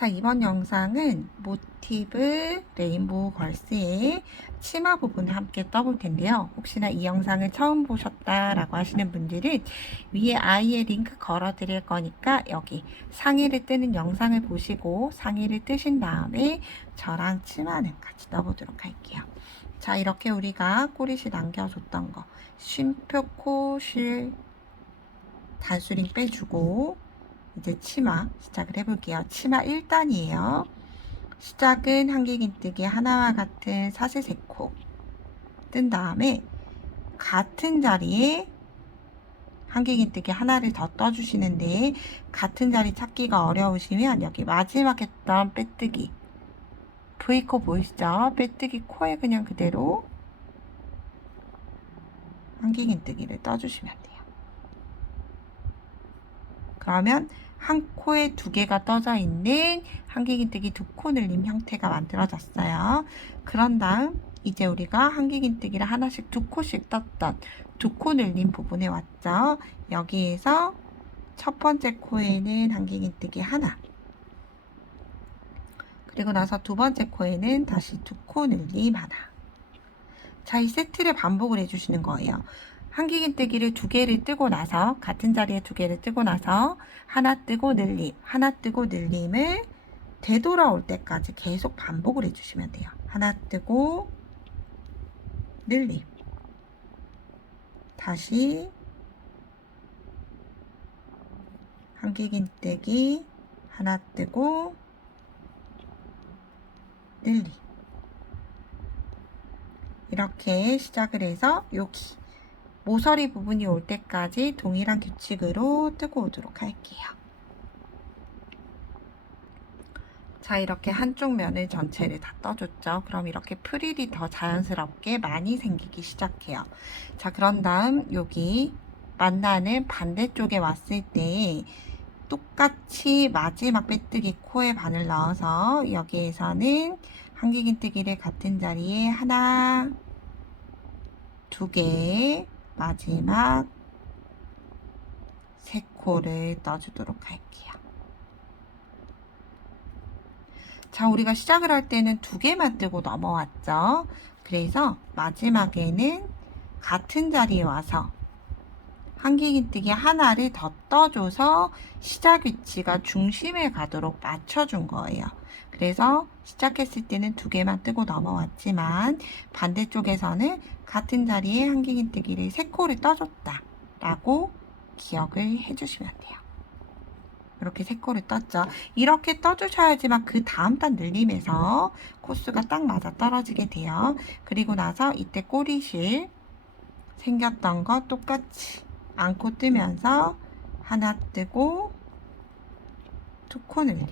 자, 이번 영상은 모티브 레인보우 걸스의 치마 부분을 함께 떠볼 텐데요. 혹시나 이 영상을 처음 보셨다라고 하시는 분들은 위에 아이의 링크 걸어 드릴 거니까 여기 상의를 뜨는 영상을 보시고 상의를 뜨신 다음에 저랑 치마는 같이 떠보도록 할게요. 자, 이렇게 우리가 꼬리실 남겨줬던 거 쉼표 코실 단수링 빼주고 이제 치마 시작을 해볼게요. 치마 1단이에요. 시작은 한길긴뜨기 하나와 같은 사슬세코 뜬 다음에 같은 자리에 한길긴뜨기 하나를 더 떠주시는데 같은 자리 찾기가 어려우시면 여기 마지막 했던 빼뜨기 V코 보이시죠? 빼뜨기 코에 그냥 그대로 한길긴뜨기를 떠주시면 돼요. 그러면 한 코에 두 개가 떠져 있는 한길긴뜨기 두 코 늘림 형태가 만들어졌어요. 그런 다음 이제 우리가 한길긴뜨기를 하나씩 두 코씩 떴던 두 코 늘림 부분에 왔죠. 여기에서 첫 번째 코에는 한길긴뜨기 하나, 그리고 나서 두 번째 코에는 다시 두 코 늘림 하나. 자, 이 세트를 반복을 해주시는 거예요. 한길긴뜨기를 두 개를 뜨고 나서 같은 자리에 두 개를 뜨고 나서 하나 뜨고 늘림, 하나 뜨고 늘림을 되돌아올 때까지 계속 반복을 해주시면 돼요. 하나 뜨고 늘림, 다시 한길긴뜨기 하나 뜨고 늘림, 이렇게 시작을 해서 여기 모서리 부분이 올 때까지 동일한 규칙으로 뜨고 오도록 할게요. 자, 이렇게 한쪽 면을 전체를 다 떠줬죠. 그럼 이렇게 프릴이 더 자연스럽게 많이 생기기 시작해요. 자, 그런 다음 여기 만나는 반대쪽에 왔을 때 똑같이 마지막 빼뜨기 코에 바늘 넣어서 여기에서는 한길긴뜨기를 같은 자리에 하나, 두 개, 마지막 세 코를 떠주도록 할게요. 자, 우리가 시작을 할 때는 두 개만 뜨고 넘어왔죠. 그래서 마지막에는 같은 자리에 와서 한길긴뜨기 하나를 더 떠줘서 시작 위치가 중심에 가도록 맞춰준 거예요. 그래서 시작했을 때는 두 개만 뜨고 넘어왔지만 반대쪽에서는 같은 자리에 한길긴뜨기를 세 코를 떠줬다 라고 기억을 해주시면 돼요. 이렇게 세 코를 떴죠. 이렇게 떠주셔야지만 그 다음 단 늘림에서 코스가 딱 맞아 떨어지게 돼요. 그리고 나서 이때 꼬리실 생겼던 거 똑같이 안고 뜨면서 하나 뜨고 두 코 늘림,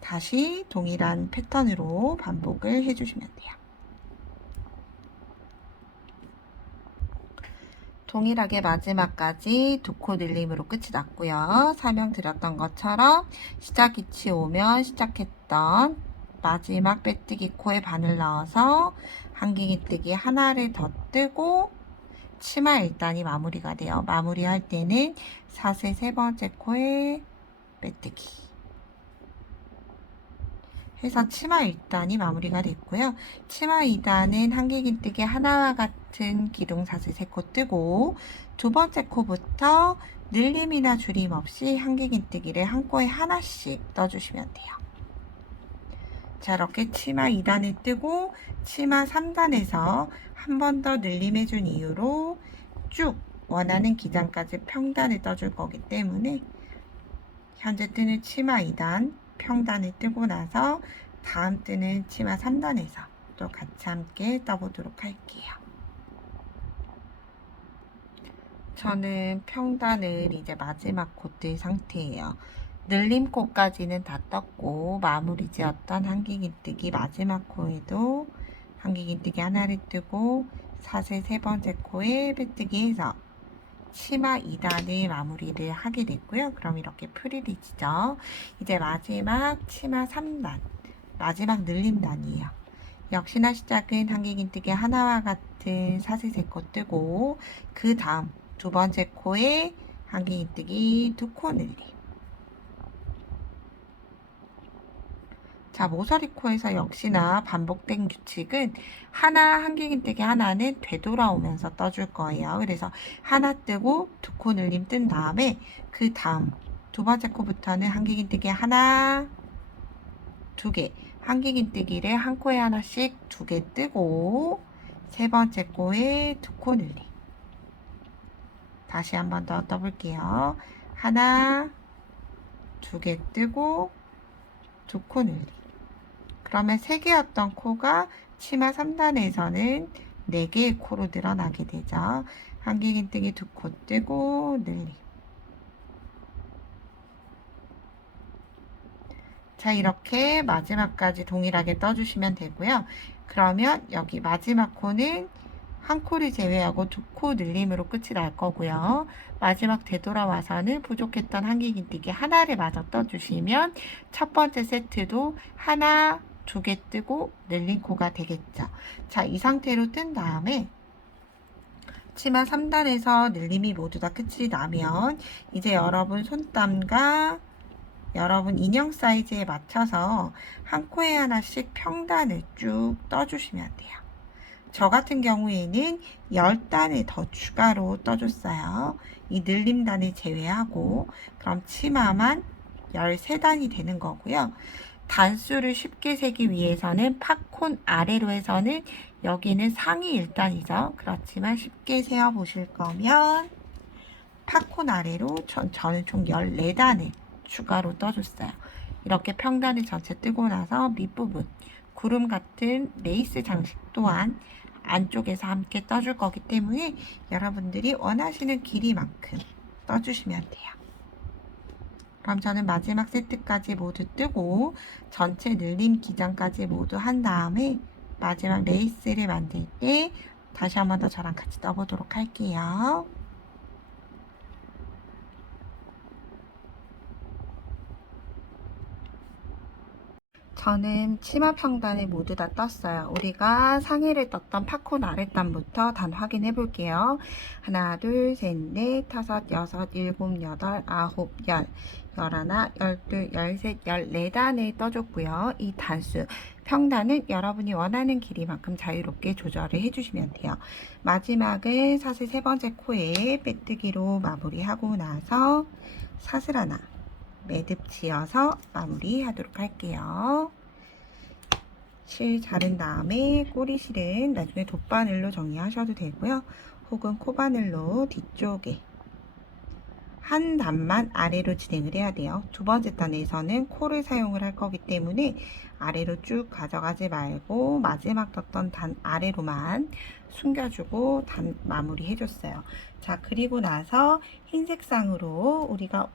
다시 동일한 패턴으로 반복을 해주시면 돼요. 동일하게 마지막까지 두 코 늘림으로 끝이 났고요. 설명드렸던 것처럼 시작 위치 오면 시작했던 마지막 빼뜨기 코에 바늘 넣어서 한길긴뜨기 하나를 더 뜨고 치마 1단이 마무리가 돼요. 마무리할 때는 사슬 세 번째 코에 빼뜨기 해서 치마 1단이 마무리가 됐고요. 치마 2단은 한길긴뜨기 하나와 같은 기둥사슬 3코 뜨고 두 번째 코부터 늘림이나 줄임 없이 한길긴뜨기를 한 코에 하나씩 떠주시면 돼요. 자, 이렇게 치마 2단을 뜨고 치마 3단에서 한 번 더 늘림해준 이유로 쭉 원하는 기장까지 평단을 떠줄 거기 때문에 현재 뜨는 치마 2단 평단을 뜨고 나서 다음 뜨는 치마 3단에서 또 같이 함께 떠보도록 할게요. 저는 평단을 이제 마지막 코 뜰 상태예요. 늘림 코까지는 다 떴고 마무리 지었던 한길긴뜨기 마지막 코에도 한길긴뜨기 하나를 뜨고 사슬 세 번째 코에 빼뜨기 해서 치마 2단을 마무리를 하게 됐고요. 그럼 이렇게 프릴이 지죠. 이제 마지막 치마 3단, 마지막 늘림단이에요. 역시나 시작은 한길긴뜨기 하나와 같은 사슬 3코 뜨고 그 다음 두 번째 코에 한길긴뜨기 두 코 늘림, 자, 모서리코에서 역시나 반복된 규칙은 하나, 한길긴뜨기 하나는 되돌아오면서 떠줄 거예요. 그래서 하나 뜨고 두 코 늘림 뜬 다음에 그 다음 두 번째 코부터는 한길긴뜨기 하나, 두 개, 한길긴뜨기를 한 코에 하나씩 두 개 뜨고 세 번째 코에 두 코 늘림. 다시 한 번 더 떠볼게요. 하나, 두 개 뜨고 두 코 늘림. 그러면 3개였던 코가 치마 3단에서는 4개의 코로 늘어나게 되죠. 한길긴뜨기 두 코 뜨고 늘림. 자, 이렇게 마지막까지 동일하게 떠주시면 되고요. 그러면 여기 마지막 코는 한 코를 제외하고 두 코 늘림으로 끝이 날 거고요. 마지막 되돌아와서는 부족했던 한길긴뜨기 하나를 마저 떠주시면 첫 번째 세트도 하나, 두 개 뜨고 늘린 코가 되겠죠. 자, 이 상태로 뜬 다음에 치마 3단에서 늘림이 모두 다 끝이 나면 이제 여러분 손땀과 여러분 인형 사이즈에 맞춰서 한 코에 하나씩 평단을 쭉 떠주시면 돼요. 저 같은 경우에는 10단을 더 추가로 떠줬어요. 이 늘림단을 제외하고 그럼 치마만 13단이 되는 거고요. 단수를 쉽게 세기 위해서는 팝콘 아래로 해서는 여기는 상위 1단이죠. 그렇지만 쉽게 세어 보실 거면 팝콘 아래로 저는 총 14단을 추가로 떠줬어요. 이렇게 평단을 전체 뜨고 나서 밑부분 구름 같은 레이스 장식 또한 안쪽에서 함께 떠줄 거기 때문에 여러분들이 원하시는 길이만큼 떠주시면 돼요. 그럼 저는 마지막 세트까지 모두 뜨고 전체 늘림 기장까지 모두 한 다음에 마지막 레이스를 만들 때 다시 한 번 더 저랑 같이 떠보도록 할게요. 저는 치마 평단을 모두 다 떴어요. 우리가 상의를 떴던 팝콘 아랫단부터 단 확인해 볼게요. 하나, 둘, 셋, 넷, 다섯, 여섯, 일곱, 여덟, 아홉, 열, 열하나, 열둘, 열셋, 14단을 떠줬고요. 이 단수 평단은 여러분이 원하는 길이만큼 자유롭게 조절을 해주시면 돼요. 마지막은 사슬 세 번째 코에 빼뜨기로 마무리하고 나서 사슬 하나 매듭 지어서 마무리하도록 할게요. 실 자른 다음에 꼬리실은 나중에 돗바늘로 정리하셔도 되고요. 혹은 코바늘로 뒤쪽에 한 단만 아래로 진행을 해야 돼요. 두 번째 단에서는 코를 사용을 할 거기 때문에 아래로 쭉 가져가지 말고 마지막 떴던 단 아래로만 숨겨주고 단 마무리 해줬어요. 자, 그리고 나서 흰색 상으로 우리가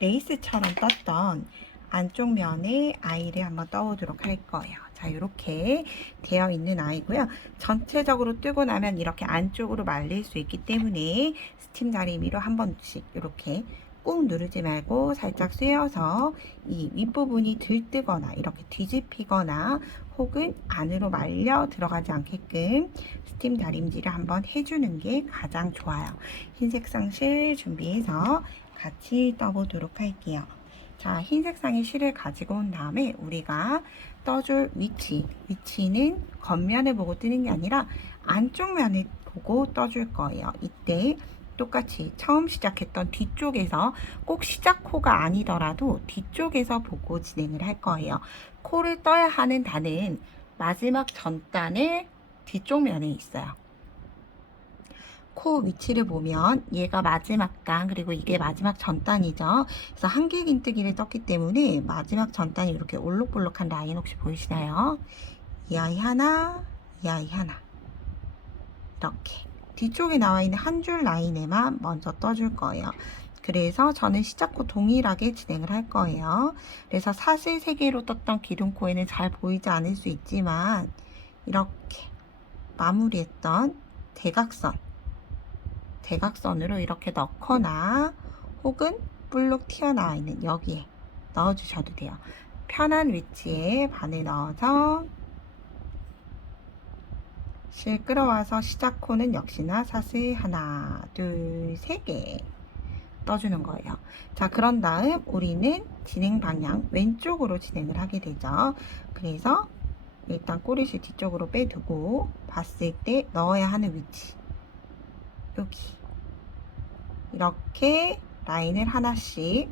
레이스처럼 떴던 안쪽 면에 아이를 한번 떠보도록 할 거예요. 자, 이렇게 되어 있는 아이고요. 전체적으로 뜨고 나면 이렇게 안쪽으로 말릴 수 있기 때문에 스팀 다리미로 한 번씩 이렇게 꾹 누르지 말고 살짝 쐬어서 이 윗부분이 들뜨거나 이렇게 뒤집히거나 혹은 안으로 말려 들어가지 않게끔 스팀 다림질을 한번 해주는 게 가장 좋아요. 흰색 상실 준비해서 같이 떠보도록 할게요. 자, 흰색 상의 실을 가지고 온 다음에 우리가 떠줄 위치는 겉면을 보고 뜨는 게 아니라 안쪽 면을 보고 떠줄 거예요. 이때 똑같이 처음 시작했던 뒤쪽에서 꼭 시작 코가 아니더라도 뒤쪽에서 보고 진행을 할 거예요. 코를 떠야 하는 단은 마지막 전단의 뒤쪽 면에 있어요. 코 위치를 보면 얘가 마지막 단 그리고 이게 마지막 전단이죠. 그래서 한길긴뜨기를 떴기 때문에 마지막 전단이 이렇게 올록볼록한 라인 혹시 보이시나요? 이 아이 하나, 이 아이 하나 이렇게 뒤쪽에 나와 있는 한 줄 라인에만 먼저 떠줄 거예요. 그래서 저는 시작코 동일하게 진행을 할 거예요. 그래서 사슬 3개로 떴던 기둥코에는 잘 보이지 않을 수 있지만 이렇게 마무리했던 대각선으로 이렇게 넣거나 혹은 볼록 튀어나와 있는 여기에 넣어주셔도 돼요. 편한 위치에 바늘 넣어서 실 끌어와서 시작 코는 역시나 사슬 하나, 둘, 3개 떠주는 거예요. 자, 그런 다음 우리는 진행 방향 왼쪽으로 진행을 하게 되죠. 그래서 일단 꼬리실 뒤쪽으로 빼두고 봤을 때 넣어야 하는 위치 여기 이렇게 라인을 하나씩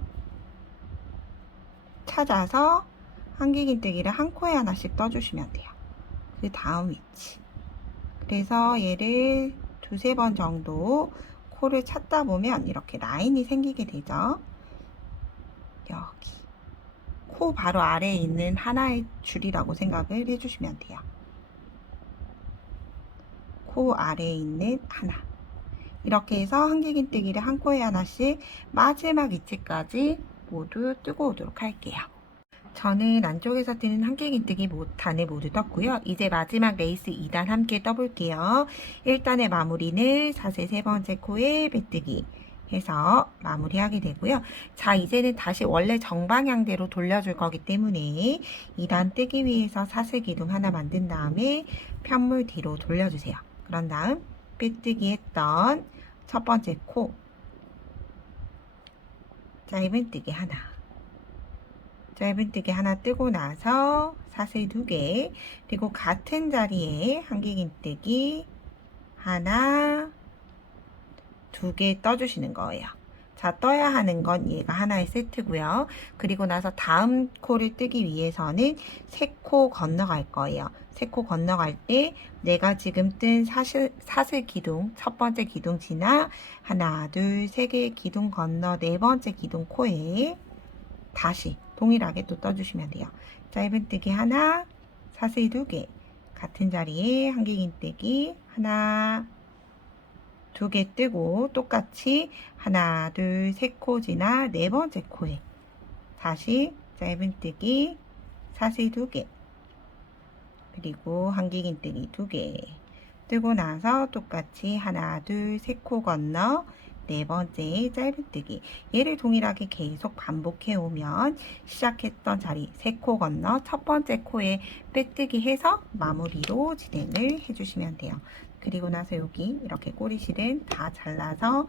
찾아서 한길긴뜨기를 한 코에 하나씩 떠주시면 돼요. 그 다음 위치. 그래서 얘를 두세 번 정도 코를 찾다 보면 이렇게 라인이 생기게 되죠. 여기. 코 바로 아래에 있는 하나의 줄이라고 생각을 해주시면 돼요. 코 아래에 있는 하나. 이렇게 해서 한길긴뜨기를 한 코에 하나씩 마지막 위치까지 모두 뜨고 오도록 할게요. 저는 안쪽에서 뜨는 한길긴뜨기 단에 모두 떴고요. 이제 마지막 레이스 2단 함께 떠볼게요. 1단의 마무리는 사슬 세 번째 코에 빼뜨기 해서 마무리하게 되고요. 자, 이제는 다시 원래 정방향대로 돌려줄 거기 때문에 2단 뜨기 위해서 사슬 기둥 하나 만든 다음에 편물 뒤로 돌려주세요. 그런 다음 빼뜨기 했던 첫 번째 코 짧은뜨기 하나, 짧은뜨기 하나 뜨고 나서 사슬 2개, 그리고 같은 자리에 한길긴뜨기 하나, 2개 떠주시는 거예요. 자, 떠야 하는 건 얘가 하나의 세트고요. 그리고 나서 다음 코를 뜨기 위해서는 3코 건너갈 거예요. 3코 건너갈 때 내가 지금 뜬 사슬 기둥, 첫 번째 기둥 지나 하나, 둘, 3개의 기둥 건너 네 번째 기둥 코에 다시 동일하게 또 떠주시면 돼요. 짧은뜨기 하나, 사슬 2개, 같은 자리에 한길긴뜨기 하나, 2개 뜨고 똑같이 하나, 둘, 3코 지나 네 번째 코에 다시 짧은뜨기 사슬 2개, 그리고 한길긴뜨기 2개 뜨고 나서 똑같이 하나, 둘, 3코 건너 네 번째 짧은뜨기. 얘를 동일하게 계속 반복해 오면 시작했던 자리 3코 건너 첫 번째 코에 빼뜨기 해서 마무리로 진행을 해주시면 돼요. 그리고 나서 여기 이렇게 꼬리실은 다 잘라서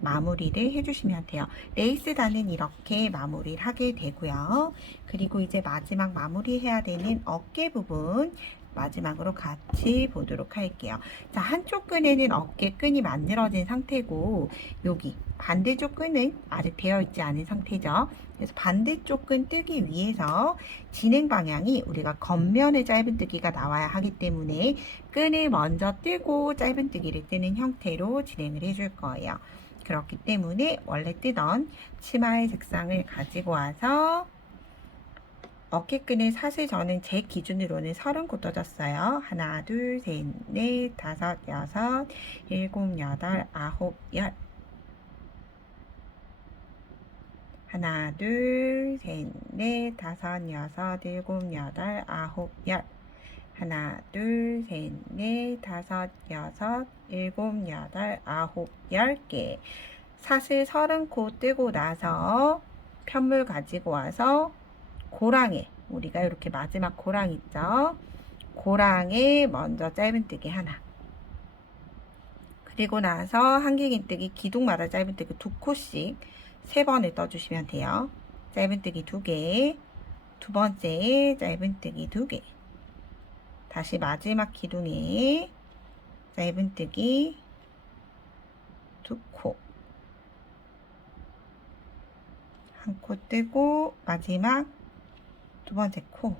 마무리를 해주시면 돼요. 레이스단은 이렇게 마무리를 하게 되고요. 그리고 이제 마지막 마무리 해야 되는 어깨 부분 마지막으로 같이 보도록 할게요. 자, 한쪽 끈에는 어깨 끈이 만들어진 상태고 여기 반대쪽 끈은 아직 되어 있지 않은 상태죠. 그래서 반대쪽 끈 뜨기 위해서 진행 방향이 우리가 겉면의 짧은뜨기가 나와야 하기 때문에 끈을 먼저 뜨고 짧은뜨기를 뜨는 형태로 진행을 해줄 거예요. 그렇기 때문에 원래 뜨던 치마의 색상을 가지고 와서 어깨끈의 사슬 저는 제 기준으로는 30코 떠줬어요. 하나, 둘, 셋, 넷, 다섯, 여섯, 일곱, 여덟, 아홉, 열. 하나, 둘, 셋, 넷, 다섯, 여섯, 일곱, 여덟, 아홉, 열. 하나, 둘, 셋, 넷, 다섯, 여섯, 일곱, 여덟, 아홉, 10개. 사슬 30코 뜨고 나서 편물 가지고 와서 고랑에 우리가 이렇게 마지막 고랑 있죠. 고랑에 먼저 짧은뜨기 하나. 그리고 나서 한길긴뜨기 기둥마다 짧은뜨기 2코씩 3번을 떠주시면 돼요. 짧은뜨기 2개, 두 번째 짧은뜨기 2개. 다시 마지막 기둥에 짧은뜨기 2코. 한 코 뜨고 마지막 두 번째 코.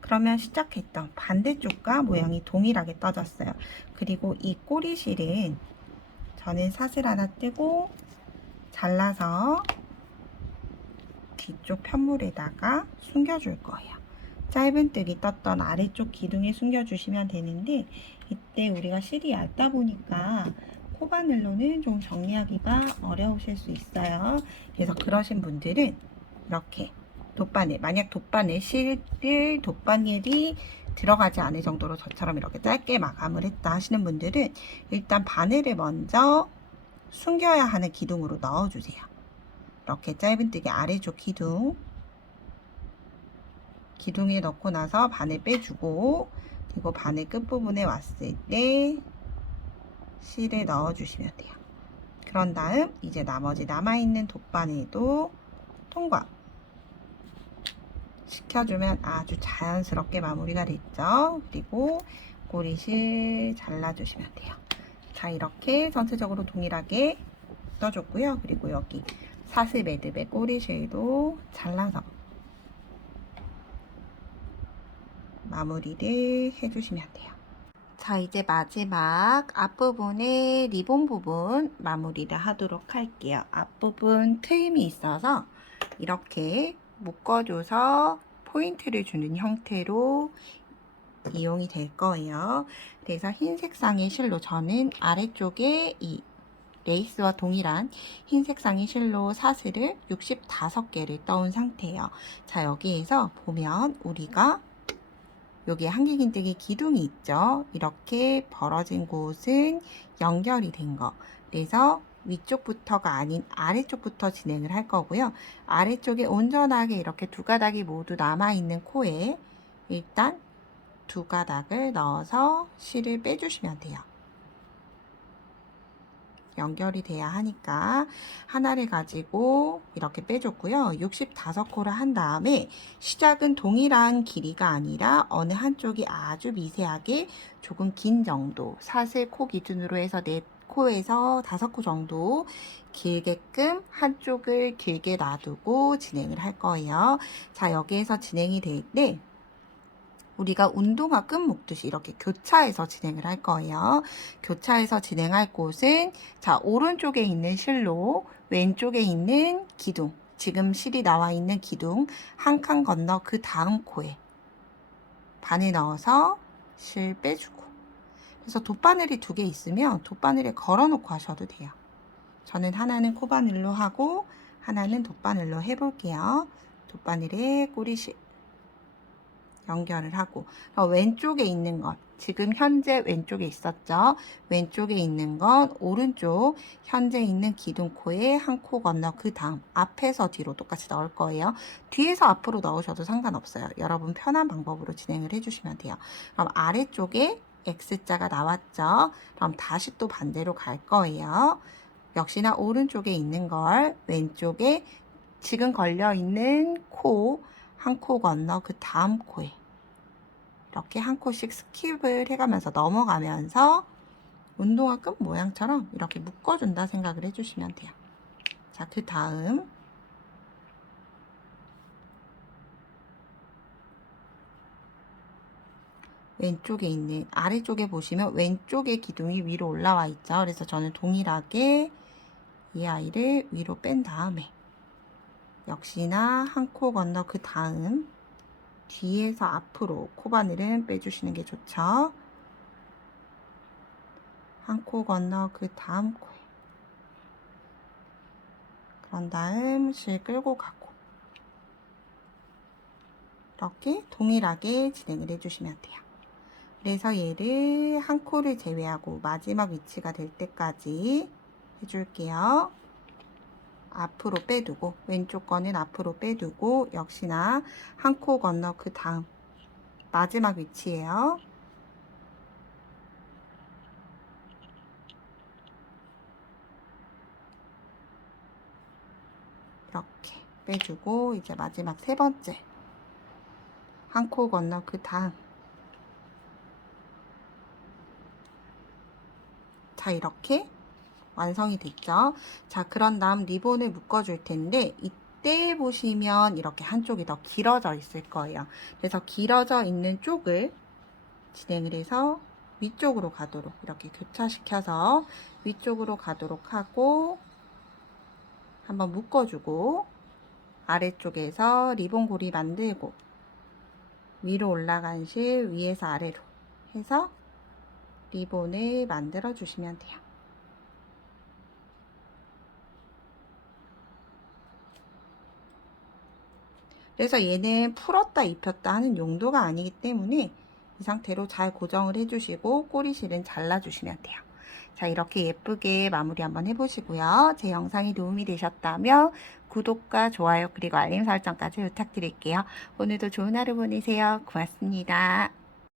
그러면 시작했던 반대쪽과 모양이 동일하게 떠졌어요. 그리고 이 꼬리실은 저는 사슬 하나 뜨고 잘라서 뒤쪽 편물에다가 숨겨줄 거예요. 짧은뜨기 떴던 아래쪽 기둥에 숨겨주시면 되는데 이때 우리가 실이 얇다 보니까 코바늘로는 좀 정리하기가 어려우실 수 있어요. 그래서 그러신 분들은 이렇게 돗바늘, 만약 돗바늘 실을 돗바늘이 들어가지 않을 정도로 저처럼 이렇게 짧게 마감을 했다 하시는 분들은 일단 바늘을 먼저 숨겨야 하는 기둥으로 넣어주세요. 이렇게 짧은뜨기 아래쪽 기둥에 넣고 나서 바늘 빼주고 그리고 바늘 끝부분에 왔을 때 실을 넣어주시면 돼요. 그런 다음 이제 나머지 남아있는 돗바늘도 통과 시켜주면 아주 자연스럽게 마무리가 됐죠. 그리고 꼬리실 잘라주시면 돼요. 자, 이렇게 전체적으로 동일하게 떠줬고요. 그리고 여기 사슬 매듭의 꼬리실도 잘라서 마무리를 해주시면 돼요. 자, 이제 마지막 앞부분의 리본 부분 마무리를 하도록 할게요. 앞부분 트임이 있어서 이렇게 묶어줘서 포인트를 주는 형태로 이용이 될 거예요. 그래서 흰색 상의 실로 저는 아래쪽에 이 레이스와 동일한 흰색 상의 실로 사슬을 65개를 떠온 상태예요. 자, 여기에서 보면 우리가 여기에 한길긴뜨기 기둥이 있죠. 이렇게 벌어진 곳은 연결이 된 거. 그래서 위쪽부터가 아닌 아래쪽부터 진행을 할 거고요. 아래쪽에 온전하게 이렇게 두 가닥이 모두 남아있는 코에 일단 두 가닥을 넣어서 실을 빼주시면 돼요. 연결이 돼야 하니까 하나를 가지고 이렇게 빼줬고요. 65코를 한 다음에 시작은 동일한 길이가 아니라 어느 한쪽이 아주 미세하게 조금 긴 정도, 사슬 코 기준으로 해서 4코에서 5코 정도 길게끔 한쪽을 길게 놔두고 진행을 할 거예요. 자, 여기에서 진행이 될 때 우리가 운동화 끈 묶듯이 이렇게 교차해서 진행을 할 거예요. 교차해서 진행할 곳은 자, 오른쪽에 있는 실로 왼쪽에 있는 기둥, 지금 실이 나와 있는 기둥 한 칸 건너 그 다음 코에 바늘 넣어서 실 빼주고, 그래서 돗바늘이 2개 있으면 돗바늘에 걸어 놓고 하셔도 돼요. 저는 하나는 코바늘로 하고 하나는 돗바늘로 해볼게요. 돗바늘에 꼬리실 연결을 하고, 왼쪽에 있는 것, 지금 현재 왼쪽에 있었죠. 왼쪽에 있는 건 오른쪽 현재 있는 기둥코에 한 코 건너 그 다음 앞에서 뒤로 똑같이 넣을 거예요. 뒤에서 앞으로 넣으셔도 상관없어요. 여러분 편한 방법으로 진행을 해주시면 돼요. 그럼 아래쪽에 X자가 나왔죠. 그럼 다시 또 반대로 갈 거예요. 역시나 오른쪽에 있는 걸 왼쪽에 지금 걸려 있는 코 한 코 건너 그 다음 코에 이렇게 한 코씩 스킵을 해가면서 넘어가면서 운동화 끈 모양처럼 이렇게 묶어준다 생각을 해주시면 돼요. 자, 그 다음 왼쪽에 있는 아래쪽에 보시면 왼쪽에 기둥이 위로 올라와 있죠. 그래서 저는 동일하게 이 아이를 위로 뺀 다음에 역시나 한 코 건너 그 다음 뒤에서 앞으로 코바늘은 빼주시는 게 좋죠. 한 코 건너 그 다음 코에, 그런 다음 실 끌고 가고 이렇게 동일하게 진행을 해주시면 돼요. 그래서 얘를 한 코를 제외하고 마지막 위치가 될 때까지 해줄게요. 앞으로 빼두고 왼쪽 거는 앞으로 빼두고 역시나 한 코 건너 그 다음 마지막 위치예요. 이렇게 빼주고 이제 마지막 3번째 한 코 건너 그 다음. 자, 이렇게 완성이 됐죠. 자, 그런 다음 리본을 묶어 줄 텐데 이때 보시면 이렇게 한쪽이 더 길어져 있을 거예요. 그래서 길어져 있는 쪽을 진행을 해서 위쪽으로 가도록 이렇게 교차시켜서 위쪽으로 가도록 하고 한번 묶어주고 아래쪽에서 리본 고리 만들고 위로 올라간 실 위에서 아래로 해서 리본을 만들어 주시면 돼요. 그래서 얘는 풀었다 입혔다 하는 용도가 아니기 때문에 이 상태로 잘 고정을 해주시고 꼬리실은 잘라주시면 돼요. 자, 이렇게 예쁘게 마무리 한번 해보시고요. 제 영상이 도움이 되셨다면 구독과 좋아요 그리고 알림 설정까지 부탁드릴게요. 오늘도 좋은 하루 보내세요. 고맙습니다.